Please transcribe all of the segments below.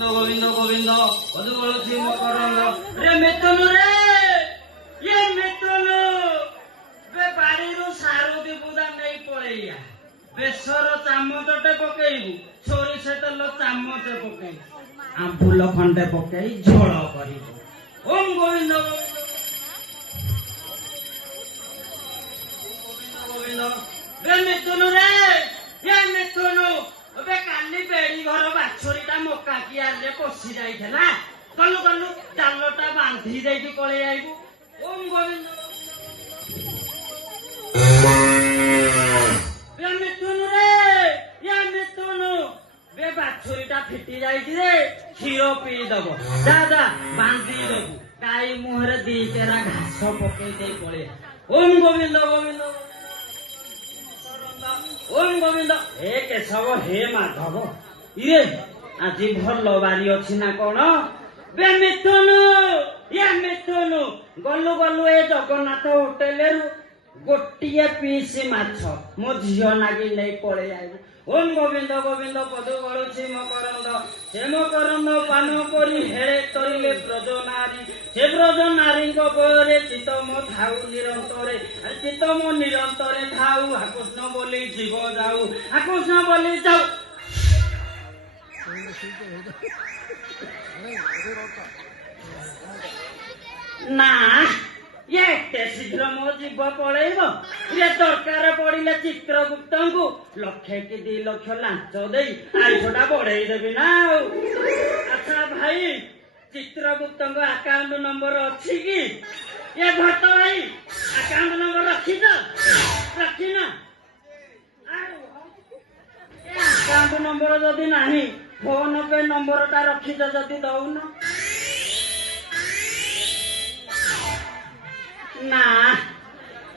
गोविंद गोविंद मधुबलसी मकरंद रे मिथुन रे ये मिथुन बे बाड़ी रो सारू दिबुदा नहीं पळैया बेसर चामचटे पकेइबु सोरिष तेल चामचे पकेइबु आंबुल खंडे पकेई झोल करिबु ओम गोविंद गोविंद रे मिथुन रे ये मिथुन अबे काली बेड़ी घर बाछुरीटा मका कियार रे पसी जाइथला कल्लु कल्लु डालटा बांधी देकी पळे आइबु ओम गोविंद ये मिथुन रे ये मिथुन बे बाछुरीटा फिटी जाइछि रे क्षीर पी दबो दादा बांधी दबो गाई मुहरे दी तेरा घास पकेई दे पळे ओम गोविंद गोविंद ओम गोविंद हे केशव हे माधव ये आज भल बारी अच्छी ना कौन बे मिथुन ये मिथुन गलु गलु ए जगन्नाथ होटेल गोटे पीस माछ मो झील नागी नहीं पड़े आए ओम गोविंद गोविंद पदु गलुछि मकरंद से मकरंद पान करी हेळे तरिले ब्रज नारी से ब्रज नारी बरे चितम थाउ निरंतरे चितम निरंतरे थाउ आकृष्ण बोली जीव जाऊ आकृष्ण बोली जाऊ ना ये शीघ्र मो जीव पलैब ये दरकार पड़े चित्रगुप्त को लक्षे कि 2 लाख लांच दे आयुषटा बढ़े देवी ना अच्छा भाई चित्रगुप्त अकाउंट नंबर अच्छी कि ये भट्ट भाई अकाउंट नंबर रखी रखी ना अकाउंट नंबर जदि नहीं फोन पे नंबर टा रखी जदि दौन ना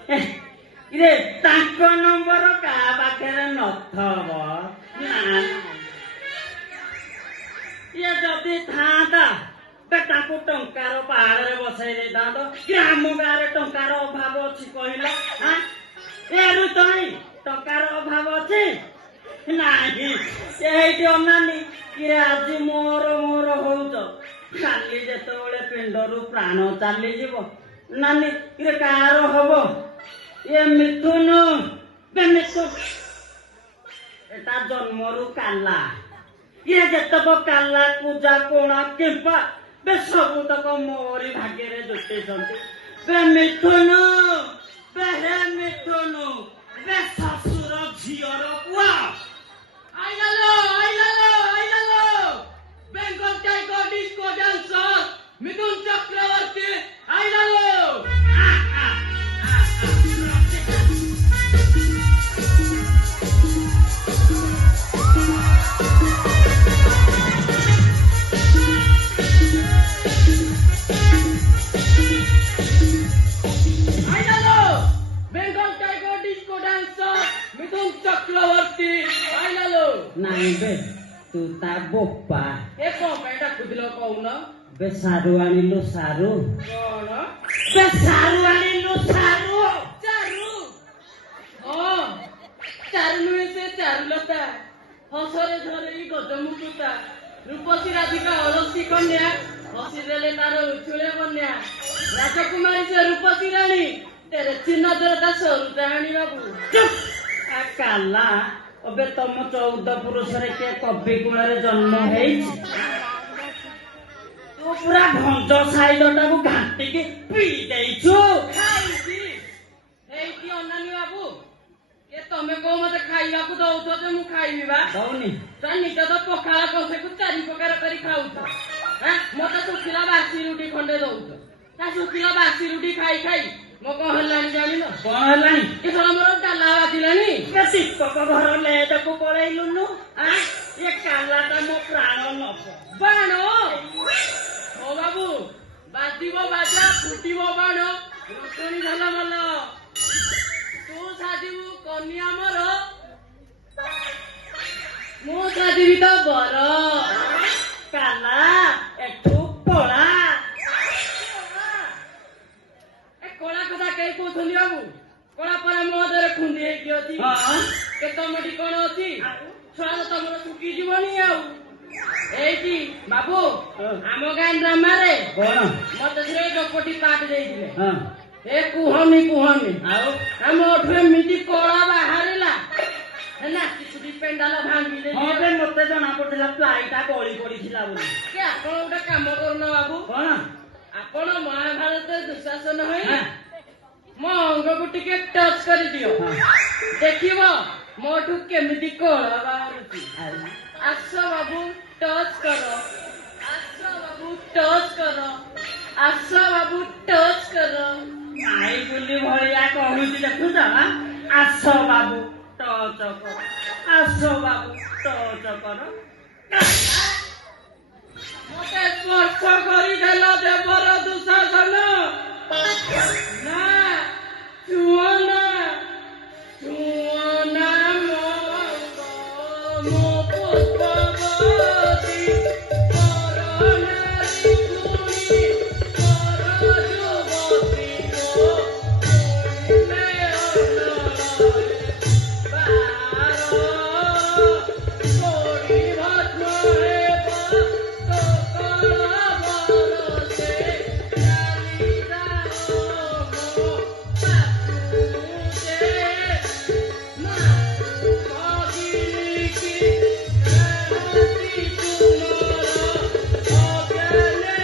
रे तांको नंबर का पाखे नथब ना ये जदि था बेटाको टंकार पहाड़ बसई दे कि आम गाँव टंकार अभाव अच्छी कहल हाँ ये तई टंकार अभाव अच्छी नहीं ये अनानी कि आज मोर मोर होच काली जेतबेले पिंडरू प्राण चली जीव नानी ये कार हब ये मिथुन बे मिथुन एटा जन्मरू काला ये जेतक काला पूजा कोणा किंपा बे सबू तक मोरी भाग्य जुटे बे मिथुन बे हे मिथुन बे ससुर झीर पुआ Bengal tiger disco dancer Mithun Chakraborty नहीं बे तू ता बोपा ए कौन बेटा खुदिलो कहून बे सारू आनिलु सारू कौन बे सारू आनिलु सारू चारू ओ चारू नुए से चारू लता हसरे झरे गजमुकुता रूपसी राधिका अलसी कन्या हसी देले तार उछुले कन्या राजकुमारी से रूपसी रानी तेरे चिन्ह देवता सरुदाणी बाबू चुप आ काला अबे तुम 14 पुरुष के कभी कूल जन्म है तू पूरा भंज साइडटा को घाटिकी पी देछु अनानी बाबू ये तमें कौ मत खाइबा को दउछ जे मु खाइबी बा दउनी त निज तो पखाला कसे को 4 प्रकार करी खाउछ हां मत सुखिला बासी रुटी खंडे दउछ ता सुखिला बासी रुटी खाई खाई मो कौन हलानी जानी न कौन हलानी ये थोड़ा मोर डाला बाजिलानी ये शिक्षक घर ले तको पळैलुनु आ ये कालाटा मो प्राण नप बाण ओ बाबू बाजीबो बाजा फुटीबो बाण रुटणी झाला मला तू साजीबू कन्या मोर मो साजीबी तो बर काला एठू पळा कोला कथा कई कोथली बाबू कोला पर मोदरे खुंदी हे कियोती हां के तमडी कोन अछि छुआ तमरो सुकी जीवनी आउ एई ହେଇଛି ବାବୁ ଆମ ଗାଁ ଡ୍ରାମାରେ କଣ ମତେ ଥରେ ଚକଟି କାଟି ଦେଇଥିଲେ ହଁ ଏ କୁହନି କୁହନି ଆଉ ଆମ ଏଠୁ ଏମିତି କଳା ବାହାରିଲା ହେଲା କିଛି ପେଣ୍ଡାଲ ଭାଙ୍ଗି ହଁ ଦେଇଛି ବେ ମତେ ଜଣା ପଡିଥିଲା ପ୍ଲାଇଟା ଗଳି ପଡିଥିଲା ବୋଲି କି ଆପଣ ଗୋଟେ କାମ କରୁନ ବାବୁ କଣ ଆପଣ ମହାଭାରତ ଦୁଶାସନ ହୋଇ ହଁ। ମୋ ଅଙ୍ଗକୁ ଟିକେ ଟଚ୍ କରିଦିଅ ହଁ। ଦେଖିବ ମୋଠୁ କେମିତି କଳା ବାହାରୁଛି ଆଉ ଆସ ବାବୁ ଟଚ୍ କର ଆସ ବାବୁ ଟଚ୍ କର ଆସ ବାବୁ ଟଚ୍ କର ନାଇଁ ବୋଲି ଭଳିଆ କହୁଛି ଦେଖୁଛ ଆଁ? ଆସ ବାବୁ ଟଚ କର ଆସ ବାବୁ ଟଚ କର ମତେ ସ୍ପର୍ଶ କରିଦେଲ ଦେବର ଦୁଶାସନ ନା ଛୁଅ ନା ମୋ ପୁଷ୍ପବତୀ କରନାରୀ ଗୁଣି କର ଯୁବତୀ ମୋ ପୁଣିଲେ ଅନଳରେ ବାର କୋଡ଼ି ଭସ୍ମ ହେବ ସକଳ ବରଷେ ଚାଲିଦା ମୋ ପାଖୁକେ ମାକୁ କହିକି କାହାତି ତୁମର ଅଜ୍ଞାନେ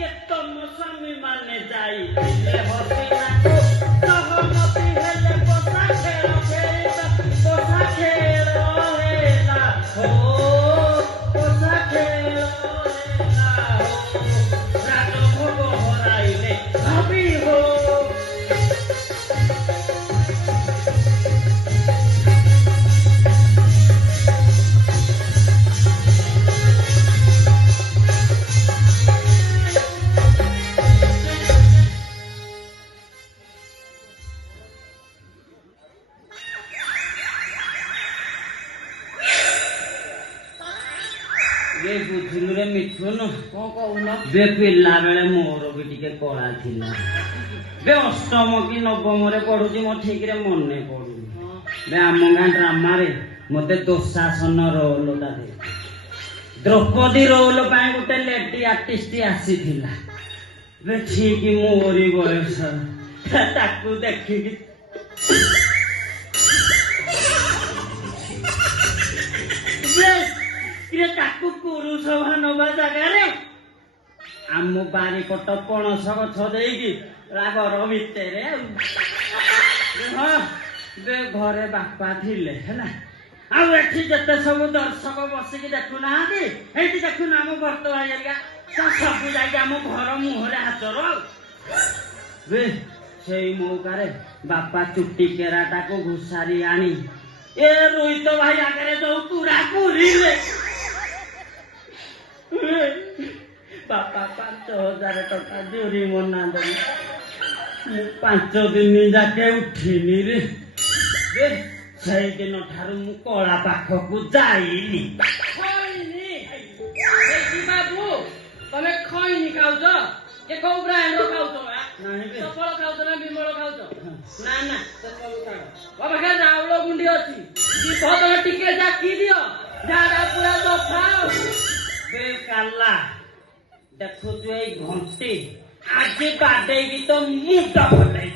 ये तम स्वामी माने जाई हसी नाको सहमति हेले बसा खेल खेला बसा खेल हेला हो बसा खेल हेला हो राज भोग हराइले भाभी हो ବେ ବୁଝିଲୁ ରେ ମିଥୁନ କଣ କହୁନ ବେ ପିଲା ବେଳେ ମୋର ବି ଟିକେ କଳା ଥିଲା ବେ ଅଷ୍ଟମ କି ନବମରେ ପଢୁଛି ମୋ ଠିକରେ ମନେ ପଡୁନି ବେ ଆମ ଗାଁ ଡ୍ରାମାରେ ମତେ ଦୁଶାସନ ରୋଲଟା ଦେ ଦ୍ରୌପଦୀ ରୋଲ ପାଇଁ ଗୋଟେ ଲେଡି ଆର୍ଟିଷ୍ଟ ଆସିଥିଲା ବେ ଠିକ ମୋରି ବୟସ ତାକୁ ଦେଖିକି ବେ କିରେ ତାକୁ ପୁରୁଷ ନବା ଜାଗାରେ ଆମ ବାରିପଟ ପଣସ ଗଛ ଦେଇକି ଘର ଭିତରେ ହଁ ବେ ଘରେ ବାପା ଥିଲେ ହେଲା ଆଉ ଏଠି ଯେତେ ସବୁ ଦର୍ଶକ ବସିକି ଦେଖୁନାହାନ୍ତି ଏଇଠି ଦେଖୁନ ଆମ ଭର୍ତ୍ତ ଭାଇ ହେରିକା ସବୁ ଯାଇକି ଆମ ଘର ମୁହଁରେ ହାଜର ବେ ସେଇ ମୌକାରେ ବାପା ଚୁଟି କେରାଟାକୁ ଘୁଷାରି ଆଣି ଏ ରୋହିତ ଭାଇ ଆଗରେ ଯୋଉ ପୁରା ପୁରିଲେ ବାପା 5,000 ଟଙ୍କା ଜୋରିମନା ଦେଲି ମୁଁ 5 ଦିନ ଯାକେ ଉଠିନି ରେ ସେଇଦିନ ଠାରୁ ମୁଁ କଳା ପାଖକୁ ଯାଇନି ଖଇନି ବାବୁ ତମେ ଖଇନି ଖାଉଛ ଏ କୋଉ ବ୍ରାଣ୍ଡର ଖାଉଛ ନାହିଁ ବେ ସଫଳ ଖାଉଛ ନା ବିମଳ ଖାଉଛ ନା ନା ସେସବୁ ଖାଅ ମୋ ପାଖରେ ଚାଉଳ ଗୁଣ୍ଡି ଅଛି ଜିଭ ତମେ ଟିକେ ଜାକି ଦିଅ ଝାଡା ପୁରା ସଫା ବେ କାଲା ଦେଖୁଛୁ ଏଇ ଘଣ୍ଟି ଆଜି ବାଡେଇକି ତ ମୁଣ୍ଡ ଫଟେଇ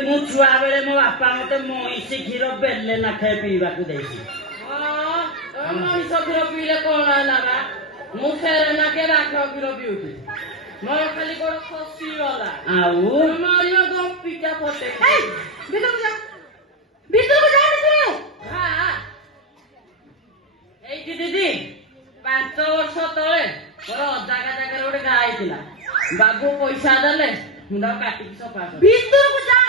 ମୁଁ ଛୁଆ ବେଳେ ମୋ ବାପା ମତେ ମଇଁଷି କ୍ଷୀର ବେଲେ ନାଖେ ପିଇବାକୁ ଦେଇଛି ମଣିଷ କ୍ଷୀର ପିଇଲେ କଣ ହେଲା ବା ମୁଁ ଫେରେ ନାକେ ରାଖ କ୍ଷୀର ପିଉଛି ମୋର ଖାଲି ଗୋଡ଼ ଖସିଗଲା ଆଉ ମାରିବ ଗପିଟା ଫଟେ ଏଇ ଭିତରକୁ ଯା ଭିତରକୁ ଏଇଠି ଦିଦି 5 ବର୍ଷ ତଳେ ମୋର ଅଜାଗା ଜାଗାରେ ଗୋଟେ ଗାଈ ଥିଲା ବାବୁ ପଇସା ଦେଲେ ମୁଁ ତାକୁ କାଟିକି ସଫା କଲି ଭିତରକୁ ଯା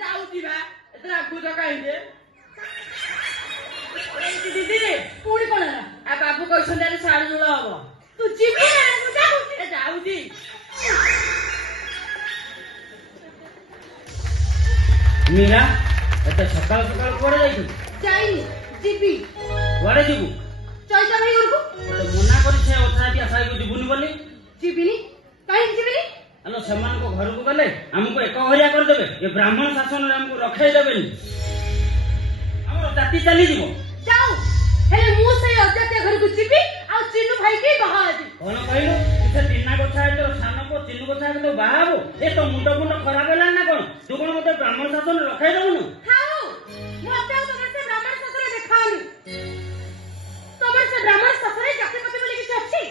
ଯାଉଛି ବା ଏତେ ରାଗୁଛ କାହିଁକି ଏଇଠି ଦିଦି ପୁଣି କଣ ହେଲା ଆଉ ବାବୁ କହିଛନ୍ତି ଆରେ ଶାଢୀ ଜୋଳ ହବ ତୁ ଯିବୁ ନା ମୁଁ ଯାଉଛି ଯାଉଛି ମୀରା ଏତେ ସକାଳୁ ସକାଳୁ କୁଆଡେ ଯାଇଥିଲୁ? ଯାଇନି ଯିବି କୁଆଡେ ଯିବୁ? ଚୈତା ଭାଇ ଘରକୁ ମତେ ମନା କରିছে ଅଥାତିଆ ସାହିକୁ ଯିବୁନି ବୋଲି। ଯିବିନି କାହିଁକି ଯିବିନି ଆଲୋ ସେମାନଙ୍କ ଘରକୁ ଗଲେ ଆମକୁ ଏକଘରିଆ କରିଦେବେ। ଏ ବ୍ରାହ୍ମଣ ଶାସନରେ ଆମକୁ ରଖେଇ ଦେବେନି। ଆମର ଜାତି ଚାଲିଯିବ। ଯାଉ ହେଲେ ମୁଁ ସେଇ ଅଜାତିଆ ଘରକୁ ଯିବି ଆଉ ଚିନୁ ଭାଇକି ବାହା ହେବି କଣ କହିଲୁ? ସେ ଟିନା ଗୋଛା ତୋର ସାନ ପୁଅ ଚିନୁ ଗୋଛା ତୋ ବାହା ହବ? ଏ ତ ମୁଣ୍ଡ ଖରାପ ହେଲାଣି ନା କଣ? ତୁ କଣ ମତେ ବ୍ରାହ୍ମଣ ଶାସନରେ ରଖେଇ ଦେବୁନୁ? ଥାଉ ମତେ ଆଉ ତମର ସେ ବ୍ରାହ୍ମଣ ଶାସନରେ ଦେଖାଅନି ତମର ସେ ବ୍ରାହ୍ମଣ ଶାସନରେ ଜାତିପତି ବୋଲି କିଛି ଅଛି?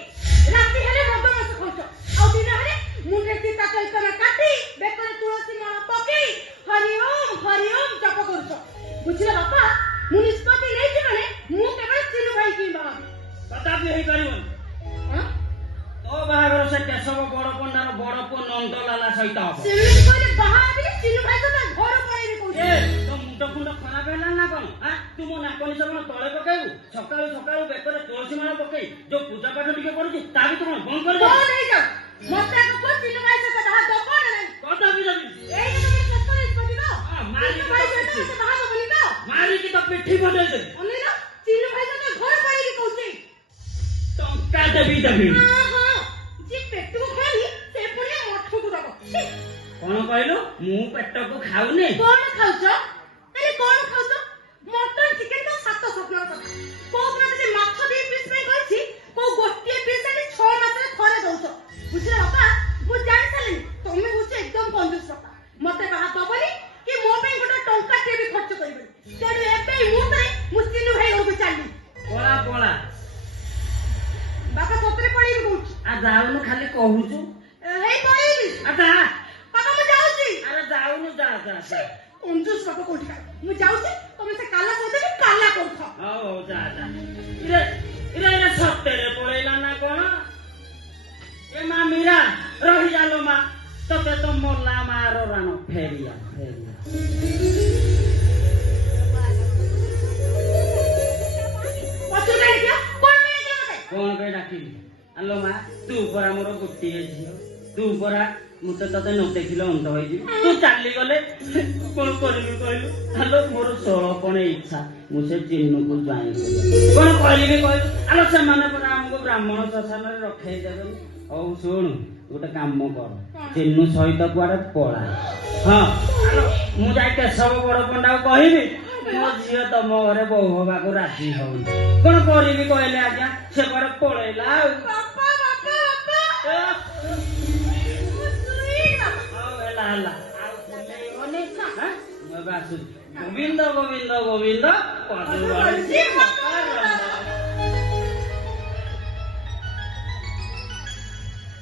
ରାତି ହେଲେ ମଦ ମାଂସ ଖାଉଛ ଆଉ ଦିନ ହେଲେ ମୁଣ୍ଡରେ ଚିତା ଚୈତନ କାଟି ବେକରେ ତୁଳସୀ ମାଳ ପକେଇ ହରି ଓମ୍ ଜପ କରୁଛ ବୁଝିଲ ବାପା ମୁଁ ନିଷ୍ପତ୍ତି ନେଇଛି ମାନେ ମୁଁ କେବଳ ଚିନୁ ଭାଇକି ବାହା ହେବି କଦାପି ହେଇପାରିବନି। କଣ ତୋ ବାହାଘର ସେ କେଶବ ବଡ ପଣ୍ଡାର ବଡ ପୁଅ ନନ୍ଦଲାଲା ସହିତ ହବ। ସେମିତି କହିଲେ ବାହା ହେବି ଚିନୁ ଭାଇ ତ ତା ଘର ପଳେଇବି କହୁଛି ତୋ ମୁଣ୍ଡ ଖରାପ ହେଲାଣି ନା କଣ? ତୁ ମୋ ନାକନି ସବଣ ତଳେ ପକେଇବୁ। ସକାଳୁ ସକାଳୁ ବେକରେ ତୁଳସୀ ମାଳ ପକେଇ ଯୋଉ ପୂଜା ପାଠ ଟିକେ କରୁଛି ତା ଭିତରେ କଣ ବନ୍ଦ କରିଦେ। କଣ ହେଇଯାଉ ମତେ ଆଗ କୁହ ଚିନୁ ଭାଇ ସହିତ ବାହା ଦବ ନା ନାହିଁ କଦାପି ଦେବି। ଏଇ ଯେ ତମର ଶେଷ ନିଷ୍ପତ୍ତି ତ ମାରିକି ଚିନୁ ଭାଇ ସହିତ ମତେ ବାହା ଦବନି ତ ମାରିକି ତ ପିଠି ବନେଇ ଦେବି। ଅନେଇଲ ଚିନୁ ଭାଇ ସହିତ ଘର ପଳେଇବି କହୁଛି ଟଙ୍କା ଦେବି। ଯିଏ ପେଟକୁ ଖାଇଲି ସେ ପୁଣି ମଠକୁ ଦବ କଣ କହିଲୁ? ମୁଁ ପେଟକୁ ଖାଉନି। କଣ ଖାଉଛ ଆରେ କଣ ଖାଉଛ ମଟନ ଚିକେନ ତ 7 ସ୍ୱପ୍ନର କଥା କୋଉ ଦିନ ଯଦି ମାଛ 2 ପିସ୍ ପାଇଁ କହିଛି କୋଉ ଗୋଟିଏ ପିସ୍ ଆଣି 6 ମାସରେ ଥରେ ଦଉଛ ବୁଝିଲ ବାପା ମୁଁ ଜାଣି ସାରିଲିନି ତମେ ହଉଛ ଏକଦମ କଞ୍ଜୁସ ବାପା ମତେ ବାହା ଦବନି କି ମୋ ପାଇଁ ଗୋଟେ ଟଙ୍କାଟିଏ ବି ଖର୍ଚ୍ଚ କରିବନି ତେଣୁ ଏବେ ମୁଁ ଚିନୁ ଭାଇ ଘରକୁ ଚାଲିଲି ପଳା ବାପା ସତରେ ପଳେଇବି କହୁଛି ଯାଉନୁ ଖାଲି କହୁଛୁ। ହେଇ ପଳେଇବି ଯା। ବାପା ମୁଁ ଯାଉଛି ଆରେ ଯାଉନୁ ଯା। କଞ୍ଜୁସ ବାପା କୋଉଠି ମୁଁ ଯାଉଛି ତମେ ସେ କାଲା ସହିତ କାଲା କରୁଛ ହଉ ଯା। ଇରେ ସତରେ ପଳେଇଲା ନା କଣ? ଏ ମା ମୀରା ରହିଯାଲୋ ମା ତତେ ତ ମଲା ମାର ରାଣ ଫେରିଆ। କଣ ପାଇଁ ଡାକିବି? ଆଲୋ ମା ତୁ ପରା ମୋର ଗୋଟିଏ ଝିଅ। ତୁ ପରା ମୁଁ ତ ତତେ ନ ଦେଖିଲେ ଅନ୍ଧ ହେଇଯିବି। ତୁ ଚାଲିଗଲେ କଣ କରିବି କହିଲୁ? ଆଲୋ ମୋର ଷୋଳପଣ ଇଚ୍ଛା ମୁଁ ସେ ଚିହ୍ନକୁ ଜାଣି କଣ କରିବି କହିଲୁ? ଆଲୋ ସେମାନେ ପରା ଆମକୁ ବ୍ରାହ୍ମଣ ଶାସନରେ ରଖେଇ ଦେବେନି। ହଉ ଶୁଣୁ ଗୋଟେ କାମ କର ଚିହ୍ନୁ ସହିତ କୁଆଡେ ପଳା। ହଁ ମୁଁ ଯାଇ କେଶବ ବଡ ପଣ୍ଡାକୁ କହିବି ମୋ ଝିଅ ତମ ଘରେ ବୋହୁ ହବାକୁ ରାଜି ହଉନି। କଣ କରିବି କହିଲେ ଆଜ୍ଞା? ସେ କୁଆଡେ ପଳେଇଲା ଆଉ। ହେଲା ଆଉ ପଳେଇବନି। ମୁଁ ଏବେ ଆସୁଛି। ଗୋବିନ୍ଦ ଗୋବିନ୍ଦ ଗୋବିନ୍ଦ